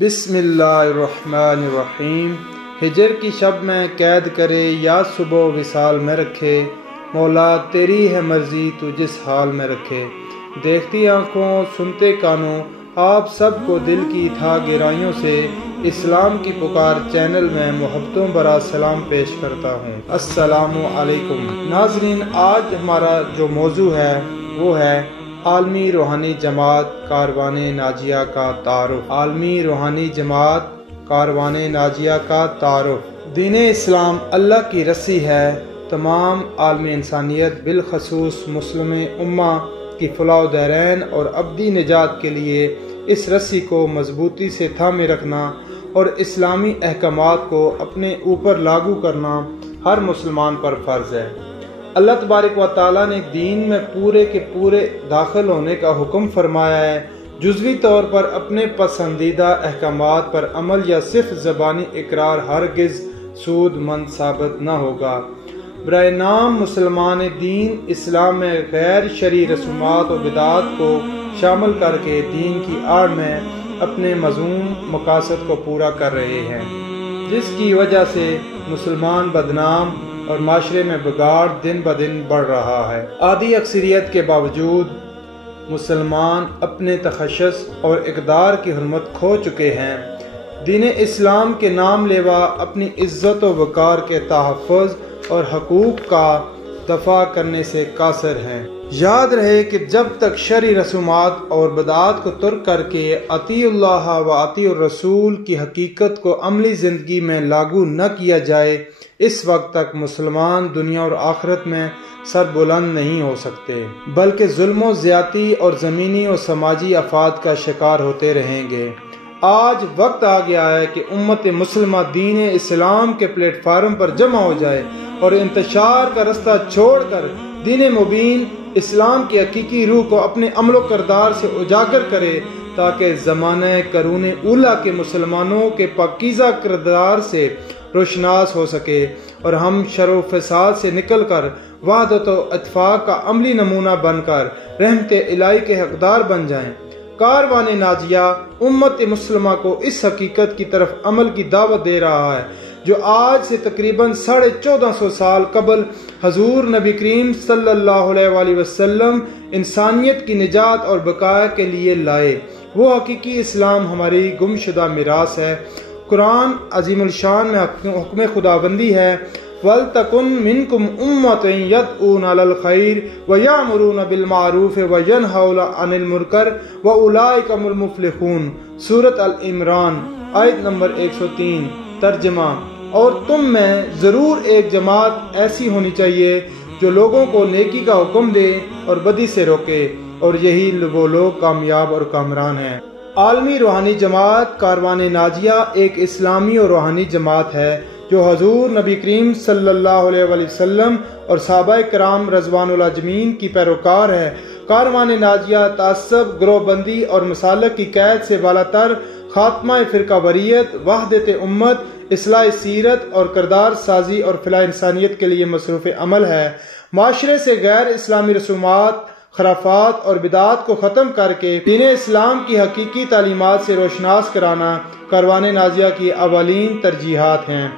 بسم اللہ الرحمن الرحیم۔ ہجر کی شب میں قید کرے یا صبح وصال میں رکھے، مولا تیری ہے مرضی تو جس حال میں رکھے۔ دیکھتی آنکھوں سنتے کانوں آپ سب کو دل کی تھا گہرائیوں سے، اسلام کی پکار چینل میں محبتوں برا سلام پیش کرتا ہوں۔ السلام علیکم ناظرین، آج ہمارا جو موضوع ہے وہ ہے عالمی روحانی جماعت کاروان ناجیہ کا تعارف۔ عالمی روحانی جماعت کاروان ناجیہ کا تعارف۔ دین اسلام اللہ کی رسی ہے، تمام عالم انسانیت بالخصوص مسلم امہ کی فلاح و دیرین اور ابدی نجات کے لیے اس رسی کو مضبوطی سے تھامے رکھنا اور اسلامی احکامات کو اپنے اوپر لاگو کرنا ہر مسلمان پر فرض ہے۔ اللہ تبارک و تعالیٰ نے دین میں پورے کے پورے داخل ہونے کا حکم فرمایا ہے۔ جزوی طور پر اپنے پسندیدہ احکامات پر عمل یا صرف زبانی اقرار ہرگز سود مند ثابت نہ ہوگا۔ برائے نام مسلمان دین اسلام میں غیر شرعی رسومات و بدعات کو شامل کر کے دین کی آڑ میں اپنے مذموم مقاصد کو پورا کر رہے ہیں، جس کی وجہ سے مسلمان بدنام اور معاشرے میں بگاڑ دن بدن بڑھ رہا ہے۔ آدھی اکثریت کے باوجود مسلمان اپنے تخصص اور اقدار کی حرمت کھو چکے ہیں۔ دین اسلام کے نام لیوا اپنی عزت و وقار کے تحفظ اور حقوق کا دفاع کرنے سے قاصر ہیں۔ یاد رہے کہ جب تک شرعی رسومات اور بدعات کو ترک کر کے اطیع اللہ و اطیع الرسول کی حقیقت کو عملی زندگی میں لاگو نہ کیا جائے، اس وقت تک مسلمان دنیا اور آخرت میں سر بلند نہیں ہو سکتے، بلکہ ظلم و زیادتی اور زمینی اور سماجی آفات کا شکار ہوتے رہیں گے۔ آج وقت آ گیا ہے کہ امت مسلمہ دین اسلام کے پلیٹ فارم پر جمع ہو جائے اور انتشار کا رستہ چھوڑ کر دین مبین اسلام کی حقیقی روح کو اپنے عمل و کردار سے اجاگر کرے، تاکہ زمانہ قرون اولیٰ کے مسلمانوں کے پاکیزہ کردار سے روشناس ہو سکے اور ہم شر و فساد سے نکل کر وحدت و اتفاق کا عملی نمونہ بن کر رحمت الہی کے حقدار بن جائیں۔ کاروان ناجیہ امت مسلمہ کو اس حقیقت کی طرف عمل کی دعوت دے رہا ہے جو آج سے تقریباً 1450 سال قبل حضور نبی کریم صلی اللہ علیہ وسلم انسانیت کی نجات اور بقاء کے لیے لائے۔ وہ حقیقی اسلام ہماری گمشدہ میراث ہے۔ قرآن عظیم الشان میں حکم خداوندی ہے، وَلْتَكُنْ مِنْكُمْ أُمَّةٌ يَدْعُونَ إِلَى الْخَيْرِ وَيَأْمُرُونَ بِالْمَعْرُوفِ وَيَنْهَوْنَ عَنِ الْمُنكَرِ وَأُولَئِكَ هُمُ الْمُفْلِحُونَ۔ سورۃ العمران آیت نمبر 103۔ ترجمہ: اور تم میں ضرور ایک جماعت ایسی ہونی چاہیے جو لوگوں کو نیکی کا حکم دے اور بدی سے روکے، اور یہی وہ لوگ کامیاب اور کامران ہیں۔ عالمی روحانی جماعت کاروان ناجیہ ایک اسلامی اور روحانی جماعت ہے جو حضور نبی کریم صلی اللہ علیہ وسلم اور صحابہ کرام رضوان اللہ اجمعین کی پیروکار ہے۔ کاروان ناجیہ تعصب، گروہ بندی اور مسالک کی قید سے بالاتر خاتمہ فرقہ واریت، وحدت امت، اصلاح سیرت اور کردار سازی اور فلاح انسانیت کے لیے مصروف عمل ہے۔ معاشرے سے غیر اسلامی رسومات، خرافات اور بدعات کو ختم کر کے دین اسلام کی حقیقی تعلیمات سے روشناس کرانا کاروان ناجیہ کی اولین ترجیحات ہیں۔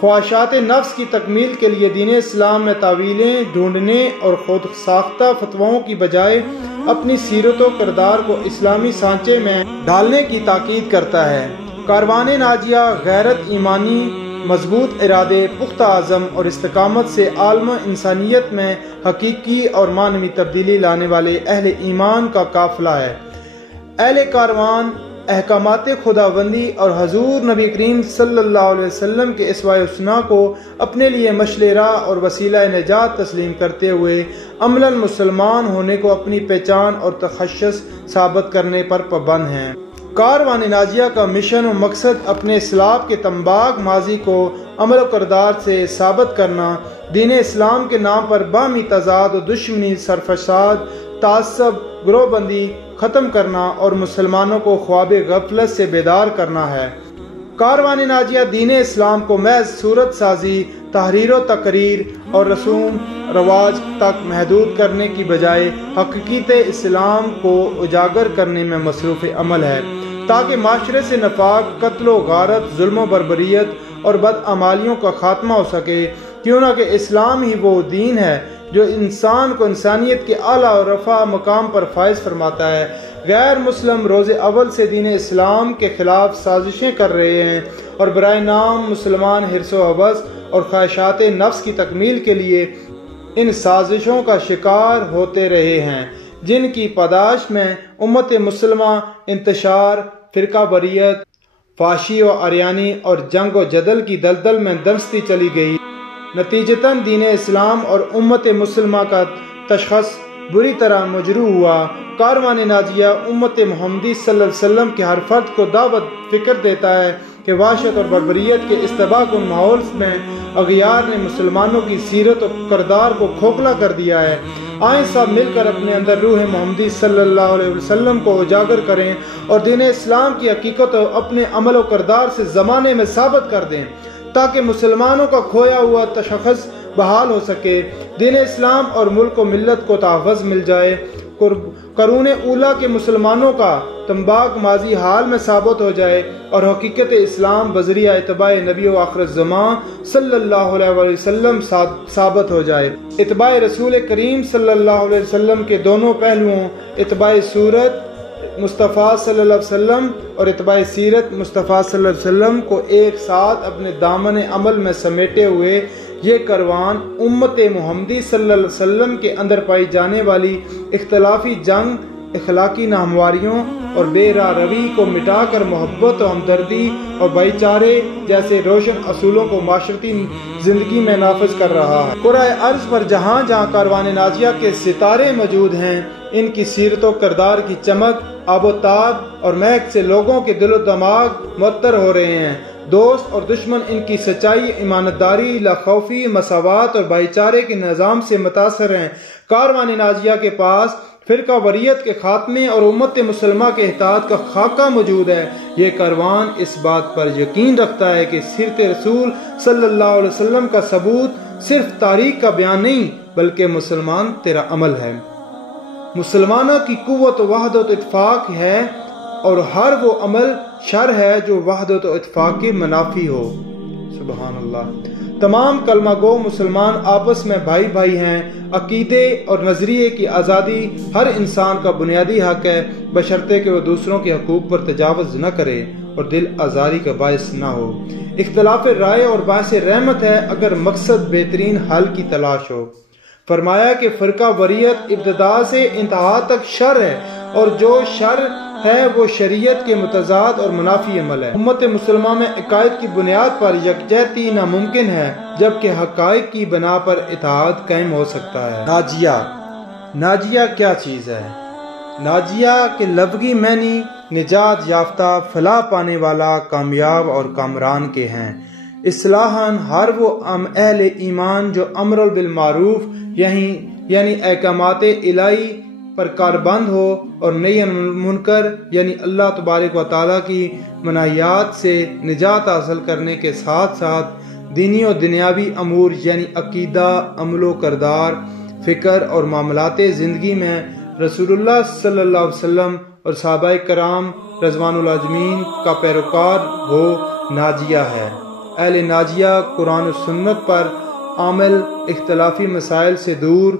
خواہشات نفس کی تکمیل کے لیے دین اسلام میں تعویلیں ڈھونڈنے اور خود ساختہ فتواؤں کی بجائے اپنی سیرت و کردار کو اسلامی سانچے میں ڈالنے کی تاکید کرتا ہے۔ کاروان ناجیہ غیرت ایمانی، مضبوط ارادے، پختہ عزم اور استقامت سے عالم انسانیت میں حقیقی اور معنوی تبدیلی لانے والے اہل ایمان کا قافلہ ہے۔ اہل کاروان احکامات خداوندی اور حضور نبی کریم صلی اللہ علیہ وسلم کے اسوہ حسنہ کو اپنے لیے مشعل راہ اور وسیلہ نجات تسلیم کرتے ہوئے عملاً مسلمان ہونے کو اپنی پہچان اور تخصص ثابت کرنے پر پابند ہیں۔ کاروان ناجیہ کا مشن و مقصد اپنے اسلاف کے تمباک ماضی کو عمل و کردار سے ثابت کرنا، دین اسلام کے نام پر باہمی تضاد و دشمنی، سرفساد، تعصب، گروہ بندی ختم کرنا اور مسلمانوں کو خواب غفلت سے بیدار کرنا ہے۔ کاروان ناجیہ دین اسلام کو محض صورت سازی، تحریر و تقریر اور رسوم رواج تک محدود کرنے کی بجائے حقیقت اسلام کو اجاگر کرنے میں مصروف عمل ہے۔ تاکہ معاشرے سے نفاق، قتل و غارت، ظلم و بربریت اور بدعمالیوں کا خاتمہ ہو سکے، کیوں نہ کہ اسلام ہی وہ دین ہے جو انسان کو انسانیت کے اعلیٰ اور رفع مقام پر فائز فرماتا ہے۔ غیر مسلم روز اول سے دین اسلام کے خلاف سازشیں کر رہے ہیں اور برائے نام مسلمان حرص و حوث اور خواہشات نفس کی تکمیل کے لیے ان سازشوں کا شکار ہوتے رہے ہیں، جن کی پاداش میں امت مسلمہ انتشار، فرقہ واریت، فحاشی و عریانی اور جنگ و جدل کی دلدل میں دنستی چلی گئی۔ نتیجتاً دین اسلام اور امت مسلمہ کا تشخص بری طرح مجروح ہوا۔ کاروان ناجیہ امت محمدی صلی اللہ علیہ وسلم کے ہر فرد کو دعوت فکر دیتا ہے کہ وحشت اور بربریت کے استباح کن ماحول میں اغیار نے مسلمانوں کی سیرت و کردار کو کھوکھلا کر دیا ہے۔ آئیں سب مل کر اپنے اندر روح محمدی صلی اللہ علیہ وسلم کو اجاگر کریں اور دین اسلام کی حقیقت کو اپنے عمل و کردار سے زمانے میں ثابت کر دیں، تاکہ مسلمانوں کا کھویا ہوا تشخص بحال ہو سکے، دین اسلام اور ملک و ملت کو تحفظ مل جائے، قرون اولا کے مسلمانوں کا تنباک ماضی حال میں ثابت ہو جائے اور حقیقت اسلام بذریعہ اتباع نبی و آخر الزمان صلی اللہ علیہ وسلم ثابت ہو جائے۔ اتباع رسول کریم صلی اللہ علیہ وسلم کے دونوں پہلوؤں، اتباع صورت مصطفیٰ صلی اللہ علیہ وسلم اور اتباع سیرت مصطفیٰ صلی اللہ علیہ وسلم کو ایک ساتھ اپنے دامن عمل میں سمیٹے ہوئے یہ کروان امت محمدی صلی اللہ علیہ وسلم کے اندر پائی جانے والی اختلافی جنگ، اخلاقی ناہمواریوں اور بے راہ روی کو مٹا کر محبت و ہمدردی اور بھائی چارے جیسے روشن اصولوں کو معاشرتی زندگی میں نافذ کر رہا ہے۔ کرۂ ارض پر جہاں جہاں کاروان ناجیہ کے ستارے موجود ہیں، ان کی سیرت و کردار کی چمک، آب و تاب اور مہک سے لوگوں کے دل و دماغ معطر ہو رہے ہیں۔ دوست اور دشمن ان کی سچائی، ایمانداری، لاخوفی، مساوات اور بھائی چارے کے نظام سے متاثر ہیں۔ کاروان ناجیہ کے پاس فرقہ واریت کے خاتمے اور امت مسلمہ کے اتحاد کا خاکہ موجود ہے۔ یہ کاروان اس بات پر یقین رکھتا ہے کہ سیرت رسول صلی اللہ علیہ وسلم کا ثبوت صرف تاریخ کا بیان نہیں بلکہ مسلمان تیرا عمل ہے۔ مسلمانوں کی قوت و وحدت و اتفاق ہے اور ہر وہ عمل شر ہے جو وحدت و اتفاق کے منافی ہو۔ سبحان اللہ۔ تمام کلمہ گو مسلمان آپس میں بھائی بھائی ہیں۔ عقیدے اور نظریے کی آزادی ہر انسان کا بنیادی حق ہے، بشرطے کہ وہ دوسروں کے حقوق پر تجاوز نہ کرے اور دل آزاری کا باعث نہ ہو۔ اختلاف رائے اور باعث رحمت ہے اگر مقصد بہترین حل کی تلاش ہو۔ فرمایا کہ فرقہ واریت ابتدا سے انتہا تک شر ہے اور جو شر ہے وہ شریعت کے متضاد اور منافی عمل ہے۔ امت مسلمہ میں عقائد کی بنیاد پر یکجہتی ناممکن ہے، جبکہ حقائق کی بنا پر اتحاد قائم ہو سکتا ہے۔ ناجیہ کیا چیز ہے؟ ناجیہ کے لفظی معنی نجات یافتہ، فلاح پانے والا، کامیاب اور کامران کے ہیں۔ اصطلاحاً ہر وہ اہل ایمان جو امر بالمعروف یعنی احکامات الہی پر کاربند ہو اور نہی عن المنکر یعنی اللہ تبارک و تعالیٰ کی منہیات سے نجات حاصل کرنے کے ساتھ ساتھ دینی و دنیاوی امور یعنی عقیدہ، عمل و کردار، فکر اور معاملات زندگی میں رسول اللہ صلی اللہ علیہ وسلم اور صحابہ کرام رضوان اللہ اجمعین کا پیروکار ہو، ناجیہ ہے۔ اہل ناجیہ قرآن و سنت پر عامل، اختلافی مسائل سے دور،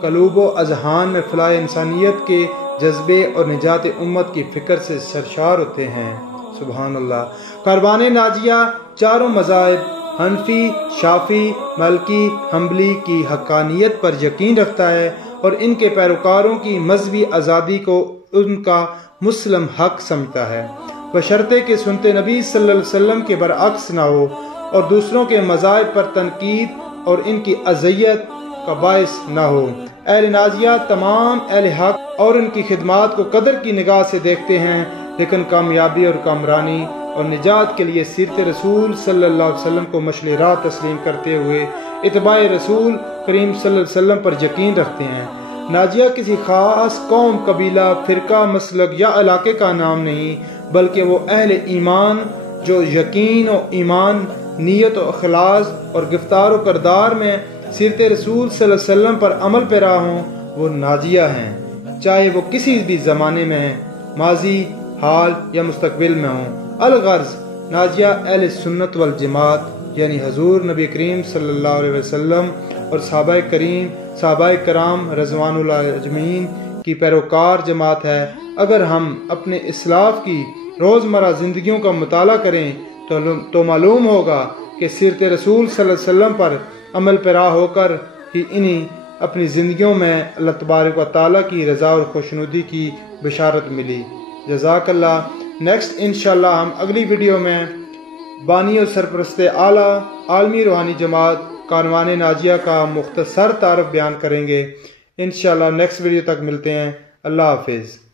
قلوب و اذہان میں فلاح انسانیت کے جذبے اور نجات امت کی فکر سے سرشار ہوتے ہیں۔ سبحان اللہ۔ کاروان ناجیہ چاروں مذاہب حنفی، شافعی، مالکی، حنبلی کی حقانیت پر یقین رکھتا ہے اور ان کے پیروکاروں کی مذہبی آزادی کو ان کا مسلم حق سمجھتا ہے، بشرطے کہ سنت نبی صلی اللہ علیہ وسلم کے برعکس نہ ہو اور دوسروں کے مذاہب پر تنقید اور ان کی اذیت کا باعث نہ ہو۔ اہل ناجیہ تمام اہل حق اور ان کی خدمات کو قدر کی نگاہ سے دیکھتے ہیں، لیکن کامیابی اور کامرانی اور نجات کے لیے سیرت رسول صلی اللہ علیہ وسلم کو مشعل راہ تسلیم کرتے ہوئے اتباع رسول کریم صلی اللہ علیہ وسلم پر یقین رکھتے ہیں۔ ناجیہ کسی خاص قوم، قبیلہ، فرقہ، مسلک یا علاقے کا نام نہیں، بلکہ وہ اہل ایمان جو یقین و ایمان، نیت و اخلاص اور گفتار و کردار میں سیرت رسول صلی اللہ علیہ وسلم پر عمل پیرا ہوں، وہ ناجیہ ہیں، چاہے وہ کسی بھی زمانے میں ہیں، ماضی، حال یا مستقبل میں ہوں۔ الغرض نازیہ اہل سنت والجماعت یعنی حضور نبی کریم صلی اللہ علیہ وسلم اور صحابہ کرام رضوان اللہ اجمعین کی پیروکار جماعت ہے۔ اگر ہم اپنے اسلاف کی روزمرہ زندگیوں کا مطالعہ کریں تو معلوم ہوگا کہ سیرت رسول صلی اللہ علیہ وسلم پر عمل پیرا ہو کر ہی انہیں اپنی زندگیوں میں اللہ تبارک و تعالیٰ کی رضا اور خوشنودی کی بشارت ملی۔ جزاک اللہ۔ نیکسٹ انشاءاللہ ہم اگلی ویڈیو میں بانی اور سرپرست اعلیٰ عالمی روحانی جماعت کاروان ناجیہ کا مختصر تعارف بیان کریں گے۔ انشاءاللہ نیکسٹ ویڈیو تک ملتے ہیں۔ اللہ حافظ۔